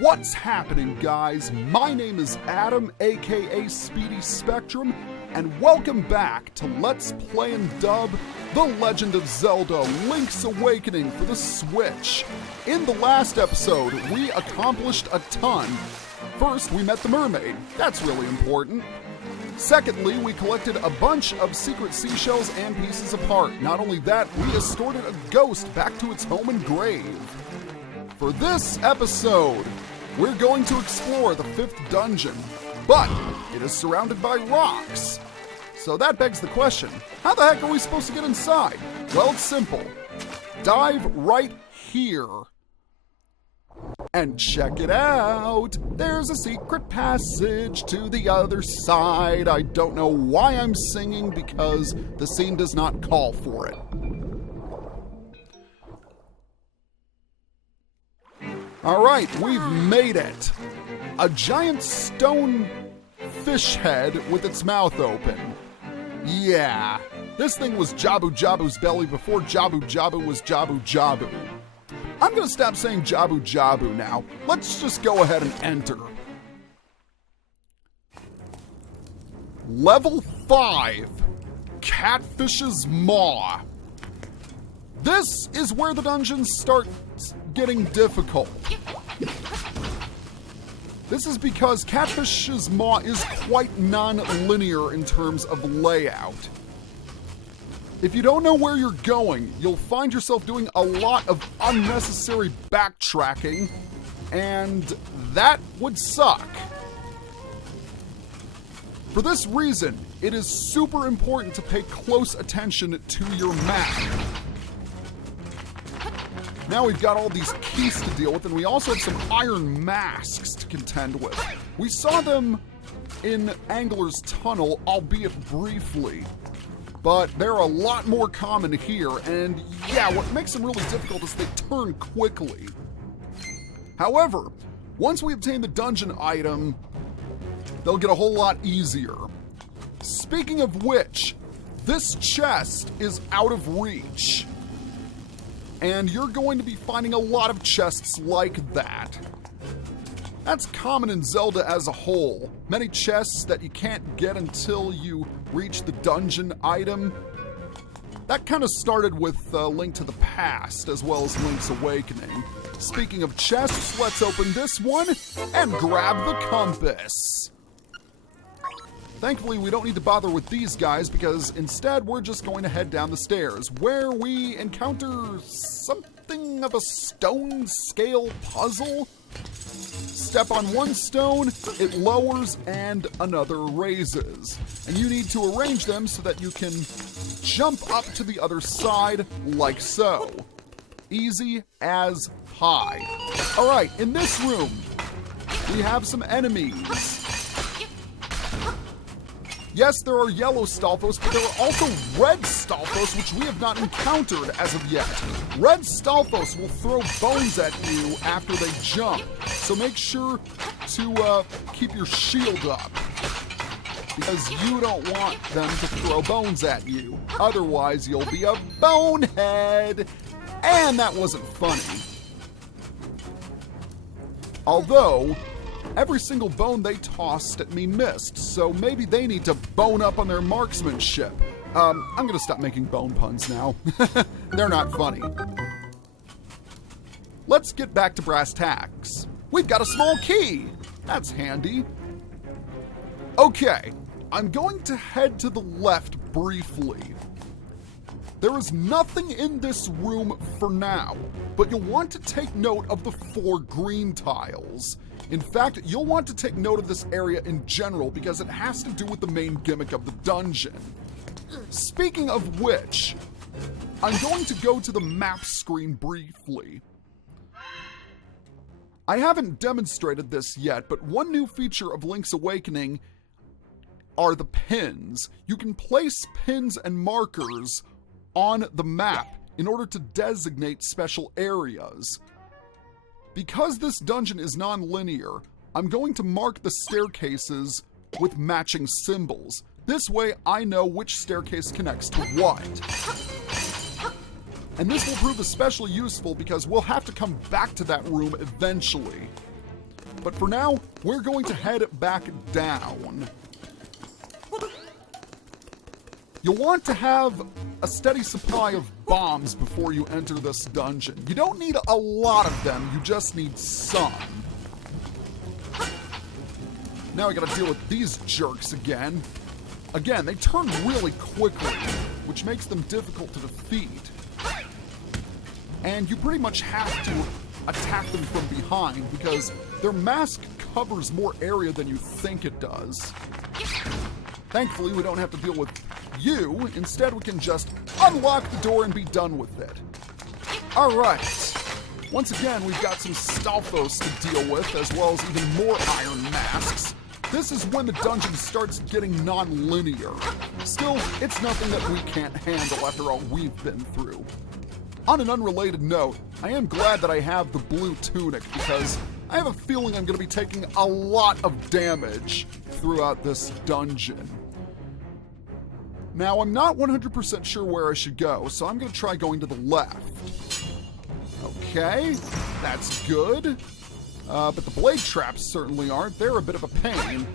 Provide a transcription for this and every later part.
What's happening, guys? My name is Adam, aka Speedy Spectrum, and welcome back to Let's Play and Dub The Legend of Zelda Link's Awakening for the Switch. In the last episode, we accomplished a ton. First, we met the mermaid. That's really important. Secondly, we collected a bunch of secret seashells and pieces of heart. Not only that, we escorted a ghost back to its home and grave. For this episode, we're going to explore the 5th dungeon, but it is surrounded by rocks. So that begs the question, how the heck are we supposed to get inside? Well, it's simple. Dive right here. And check it out! There's a secret passage to the other side. I don't know why I'm singing because the scene does not call for it. Alright, we've made it. A giant stone fish head with its mouth open. Yeah, this thing was Jabu Jabu's belly before Jabu Jabu was Jabu Jabu. I'm gonna stop saying Jabu Jabu now. Let's just go ahead and enter. Level 5, Catfish's Maw. This is where the dungeons start getting difficult. This is because Catfish's Maw is quite non-linear in terms of layout. If you don't know where you're going, you'll find yourself doing a lot of unnecessary backtracking, and that would suck. For this reason, it is super important to pay close attention to your map. Now we've got all these keys to deal with, and we also have some iron masks to contend with. We saw them in Angler's Tunnel, albeit briefly. But they're a lot more common here, and yeah, what makes them really difficult is they turn quickly. However, once we obtain the dungeon item, they'll get a whole lot easier. Speaking of which, this chest is out of reach. And you're going to be finding a lot of chests like that. That's common in Zelda as a whole. Many chests that you can't get until you reach the dungeon item. That kind of started with Link to the Past, as well as Link's Awakening. Speaking of chests, let's open this one and grab the compass. Thankfully, we don't need to bother with these guys because instead we're just going to head down the stairs where we encounter something of a stone scale puzzle. Step on one stone, it lowers and another raises. And you need to arrange them so that you can jump up to the other side like so. Easy as pie. All right, in this room, we have some enemies. Yes, there are yellow Stalfos, but there are also red Stalfos, which we have not encountered as of yet. Red Stalfos will throw bones at you after they jump, so make sure to keep your shield up, because you don't want them to throw bones at you. Otherwise, you'll be a bonehead. And that wasn't funny. Although, every single bone they tossed at me missed, so maybe they need to bone up on their marksmanship. I'm gonna stop making bone puns now. They're not funny. Let's get back to brass tacks. We've got a small key. That's handy. Okay, I'm going to head to the left briefly. There is nothing in this room for now, but you'll want to take note of the 4 green tiles. In fact, you'll want to take note of this area in general because it has to do with the main gimmick of the dungeon. Speaking of which, I'm going to go to the map screen briefly. I haven't demonstrated this yet, but one new feature of Link's Awakening are the pins. You can place pins and markers on the map in order to designate special areas. Because this dungeon is non-linear, I'm going to mark the staircases with matching symbols. This way I know which staircase connects to what. And this will prove especially useful because we'll have to come back to that room eventually. But for now, we're going to head back down. You'll want to have a steady supply of bombs before you enter this dungeon. You don't need a lot of them, you just need some. Now we gotta deal with these jerks again. Again, they turn really quickly, which makes them difficult to defeat. And you pretty much have to attack them from behind because their mask covers more area than you think it does. Thankfully, we don't have to deal with you. Instead, we can just unlock the door and be done with it. All right. Once again, we've got some Stalfos to deal with, as well as even more iron masks. This is when the dungeon starts getting non-linear. Still, it's nothing that we can't handle after all we've been through. On an unrelated note, I am glad that I have the blue tunic because I have a feeling I'm going to be taking a lot of damage throughout this dungeon. Now, I'm not 100% sure where I should go, so I'm going to try going to the left. Okay, that's good. But the blade traps certainly aren't. They're a bit of a pain.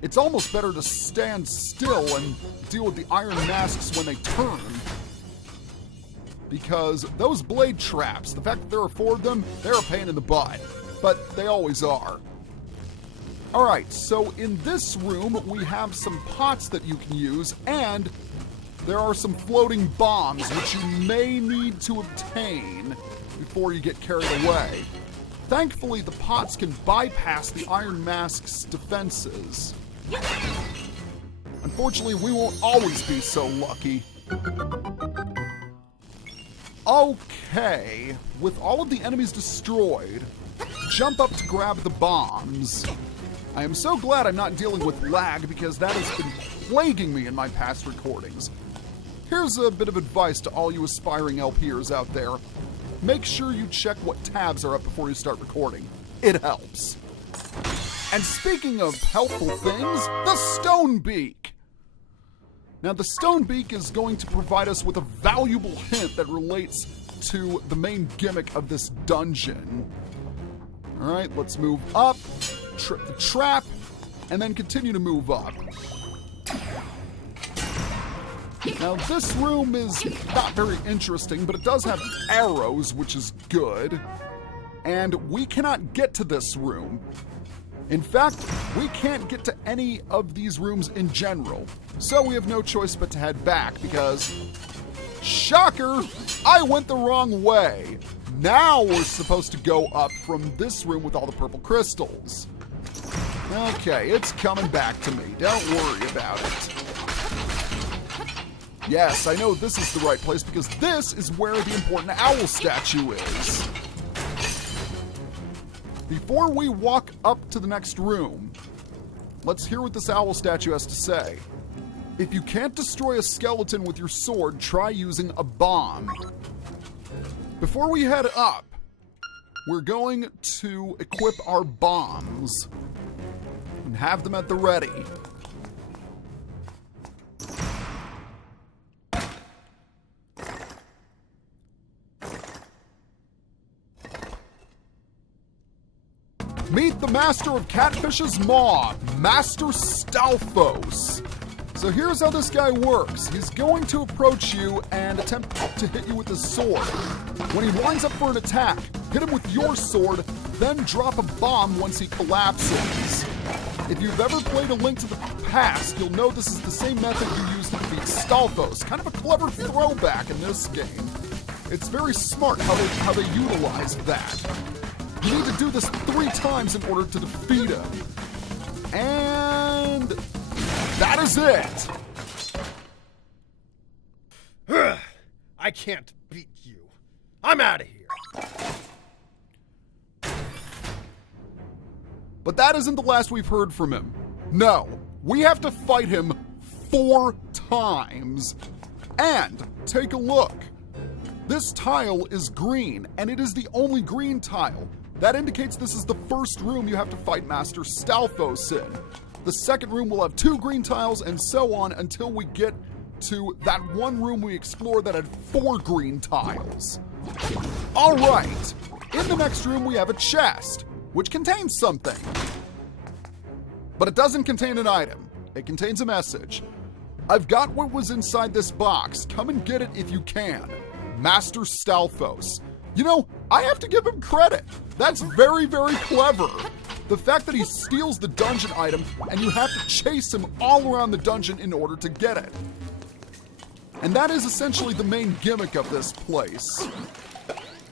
It's almost better to stand still and deal with the iron masks when they turn. Because those blade traps, the fact that there are 4 of them, they're a pain in the butt. But they always are. Alright, so in this room, we have some pots that you can use, and there are some floating bombs, which you may need to obtain before you get carried away. Thankfully, the pots can bypass the iron mask's defenses. Unfortunately, we won't always be so lucky. Okay, with all of the enemies destroyed, jump up to grab the bombs. I am so glad I'm not dealing with lag because that has been plaguing me in my past recordings. Here's a bit of advice to all you aspiring LPers out there. Make sure you check what tabs are up before you start recording. It helps. And speaking of helpful things, the Stone Beak. Now, the Stone Beak is going to provide us with a valuable hint that relates to the main gimmick of this dungeon. All right, let's move up, trip the trap, and then continue to move up. Now, this room is not very interesting, but it does have arrows, which is good. And we cannot get to this room. In fact, we can't get to any of these rooms in general. So we have no choice but to head back because, shocker, I went the wrong way. Now we're supposed to go up from this room with all the purple crystals. Okay, it's coming back to me. Don't worry about it. Yes, I know this is the right place because this is where the important owl statue is. Before we walk up to the next room, let's hear what this owl statue has to say. If you can't destroy a skeleton with your sword, try using a bomb. Before we head up, we're going to equip our bombs and have them at the ready. Meet the master of Catfish's maw, Master Stalfos. So here's how this guy works. He's going to approach you and attempt to hit you with his sword. When he winds up for an attack, hit him with your sword, then drop a bomb once he collapses. If you've ever played A Link to the Past, you'll know this is the same method you use to defeat Stalfos. Kind of a clever throwback in this game. It's very smart how they utilize that. You need to do this 3 times in order to defeat him. And that is it. I can't beat you. I'm out of here. But that isn't the last we've heard from him. No, we have to fight him 4 times. And take a look. This tile is green, and it is the only green tile. That indicates this is the first room you have to fight Master Stalfos in. The second room will have 2 green tiles, and so on until we get to that one room we explored that had 4 green tiles. All right, in the next room we have a chest, which contains something. But it doesn't contain an item. It contains a message. I've got what was inside this box. Come and get it if you can. Master Stalfos. You know, I have to give him credit. That's very, very clever. The fact that he steals the dungeon item and you have to chase him all around the dungeon in order to get it. And that is essentially the main gimmick of this place.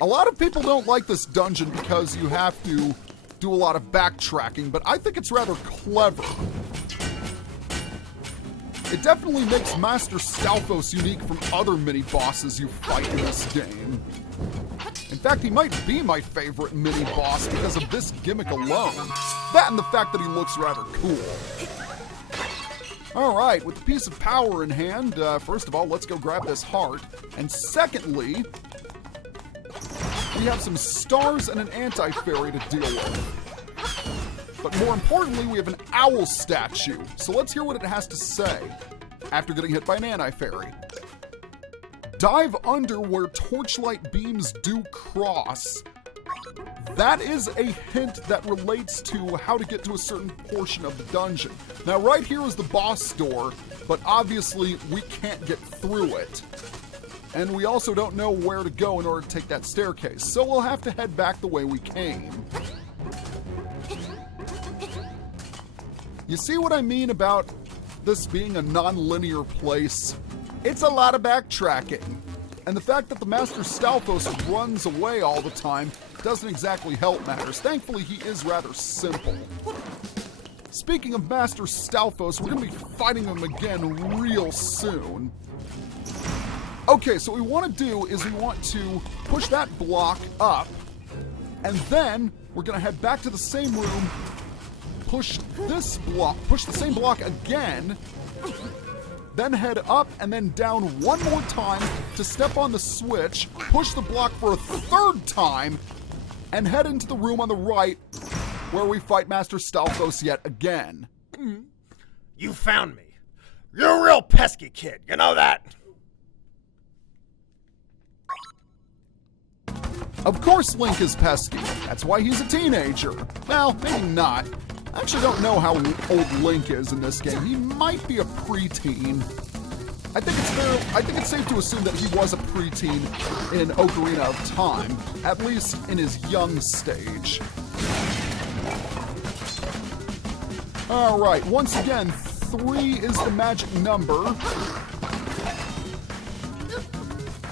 A lot of people don't like this dungeon because you have to do a lot of backtracking, but I think it's rather clever. It definitely makes Master Stalfos unique from other mini-bosses you fight in this game. In fact, he might be my favorite mini-boss because of this gimmick alone. That and the fact that he looks rather cool. Alright, with a piece of power in hand, first of all, let's go grab this heart. And secondly, we have some stars and an anti-fairy to deal with. But more importantly, we have an owl statue. So let's hear what it has to say after getting hit by an anti-fairy. Dive under where torchlight beams do cross. That is a hint that relates to how to get to a certain portion of the dungeon. Now right here is the boss door, but obviously we can't get through it. And we also don't know where to go in order to take that staircase, so we'll have to head back the way we came. You see what I mean about this being a non-linear place? It's a lot of backtracking. And the fact that the Master Stalfos runs away all the time doesn't exactly help matters. Thankfully, he is rather simple. Speaking of Master Stalfos, we're going to be fighting him again real soon. Okay, so what we want to do is we want to push that block up, and then we're going to head back to the same room, push the same block again, then head up and then down one more time to step on the switch, push the block for a third time, and head into the room on the right where we fight Master Stalfos yet again. You found me. You're a real pesky kid, you know that? Of course Link is pesky. That's why he's a teenager. Well, maybe not. I actually don't know how old Link is in this game. He might be a preteen. I think it's safe to assume that he was a preteen in Ocarina of Time, at least in his young stage. Alright, once again, 3 is the magic number.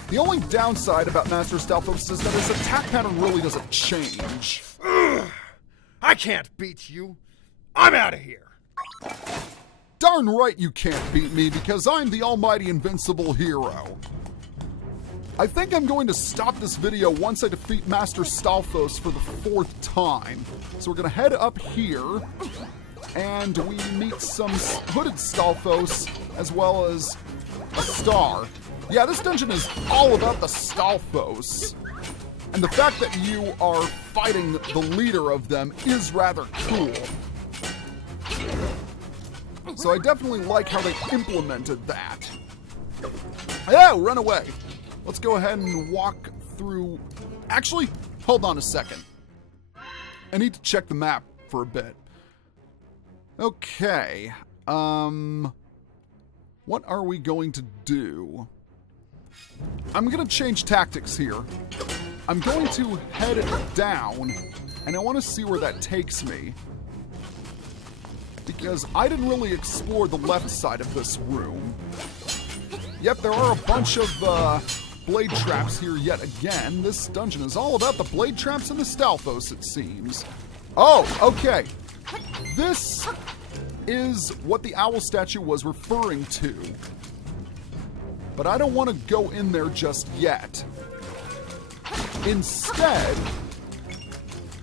The only downside about Master Stalfos is that his attack pattern really doesn't change. I can't beat you. I'm out of here. Darn right you can't beat me because I'm the almighty invincible hero. I think I'm going to stop this video once I defeat Master Stalfos for the 4th time. So we're going to head up here, and we meet some hooded Stalfos as well as a star. Yeah, this dungeon is all about the Stalfos. And the fact that you are fighting the leader of them is rather cool. So I definitely like how they implemented that. Oh, run away. Let's go ahead and walk through... Actually, hold on a second. I need to check the map for a bit. Okay. What are we going to do? I'm going to change tactics here. I'm going to head down, and I want to see where that takes me. Because I didn't really explore the left side of this room. Yep, there are a bunch of blade traps here yet again. This dungeon is all about the blade traps and the Stalfos, it seems. Oh, okay. This is what the owl statue was referring to. But I don't want to go in there just yet. Instead,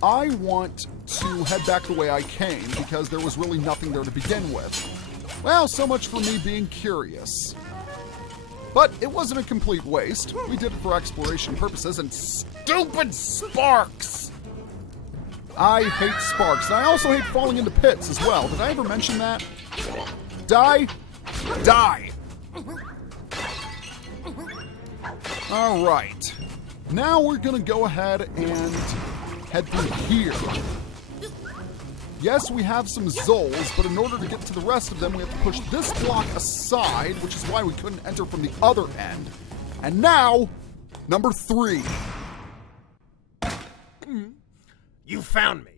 I want to head back the way I came because there was really nothing there to begin with. Well, so much for me being curious. But it wasn't a complete waste. We did it for exploration purposes, and stupid sparks! I hate sparks, and I also hate falling into pits as well. Did I ever mention that? Die! Die! Alright. Now we're gonna go ahead and head through here. Yes, we have some Zols, but in order to get to the rest of them, we have to push this block aside, which is why we couldn't enter from the other end. And now, number 3. You found me.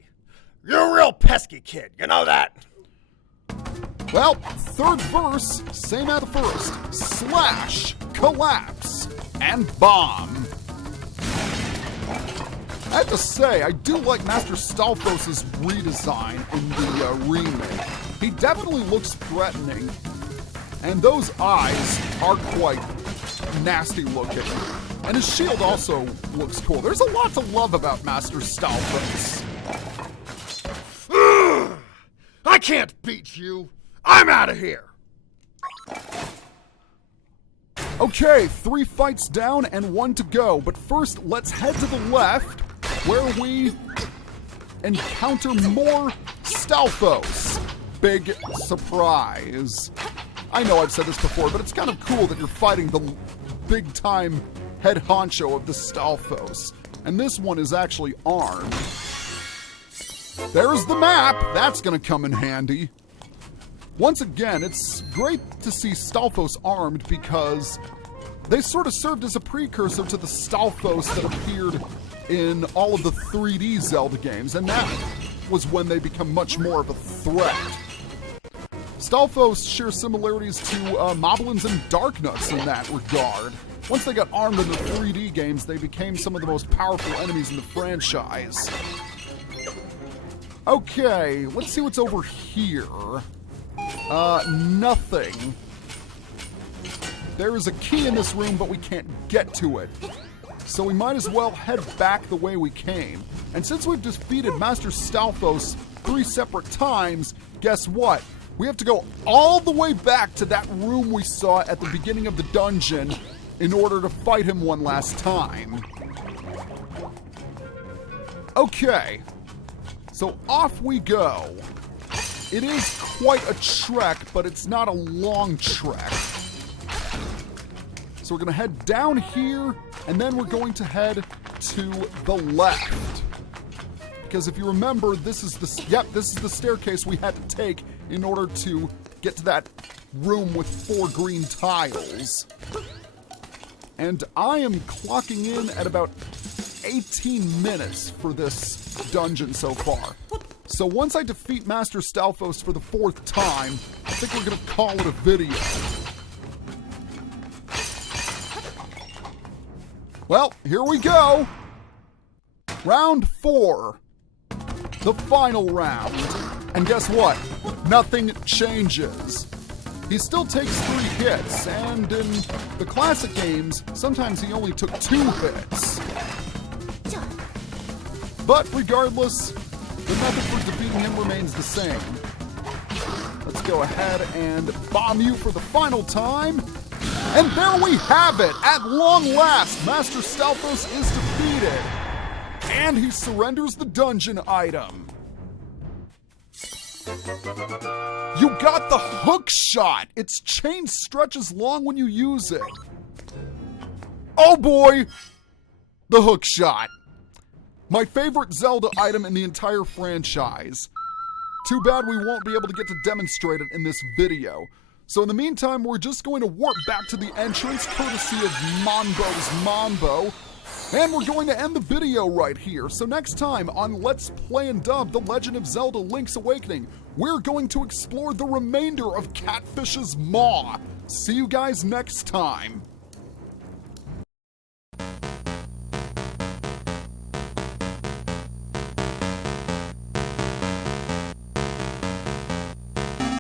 You're a real pesky kid, you know that? Well, third verse, same as the first. Slash, collapse, and bomb. I have to say, I do like Master Stalfos' redesign in the remake. He definitely looks threatening, and those eyes are quite nasty looking. And his shield also looks cool. There's a lot to love about Master Stalfos. I can't beat you. I'm out of here. Okay, 3 fights down and 1 to go. But first, let's head to the left, where we encounter more Stalfos. Big surprise. I know I've said this before, but it's kind of cool that you're fighting the big-time head honcho of the Stalfos. And this one is actually armed. There's the map. That's gonna come in handy. Once again, it's great to see Stalfos armed because they sort of served as a precursor to the Stalfos that appeared in all of the 3D Zelda games, and that was when they become much more of a threat. Stalfos share similarities to Moblins and Darknuts in that regard. Once they got armed in the 3D games, they became some of the most powerful enemies in the franchise. Okay, let's see what's over here. Nothing. There is a key in this room, but we can't get to it. So we might as well head back the way we came. And since we've defeated Master Stalfos 3 separate times, guess what? We have to go all the way back to that room we saw at the beginning of the dungeon in order to fight him one last time. Okay, so off we go. It is quite a trek, but it's not a long trek. So we're gonna head down here, and then we're going to head to the left. Because if you remember, this is the staircase we had to take in order to get to that room with 4 green tiles. And I am clocking in at about 18 minutes for this dungeon so far. So once I defeat Master Stalfos for the 4th time, I think we're gonna call it a video. Well, here we go. Round 4. The final round. And guess what? Nothing changes. He still takes 3 hits, and in the classic games, sometimes he only took 2 hits. But regardless, the method for defeating him remains the same. Let's go ahead and bomb you for the final time. And there we have it! At long last, Master Stalfos is defeated. And he surrenders the dungeon item. You got the Hookshot! Its chain stretches long when you use it. Oh boy! The Hookshot. My favorite Zelda item in the entire franchise. Too bad we won't be able to get to demonstrate it in this video. So in the meantime, we're just going to warp back to the entrance, courtesy of Monbo's Mambo. And we're going to end the video right here. So next time on Let's Play and Dub The Legend of Zelda Link's Awakening, we're going to explore the remainder of Catfish's Maw. See you guys next time.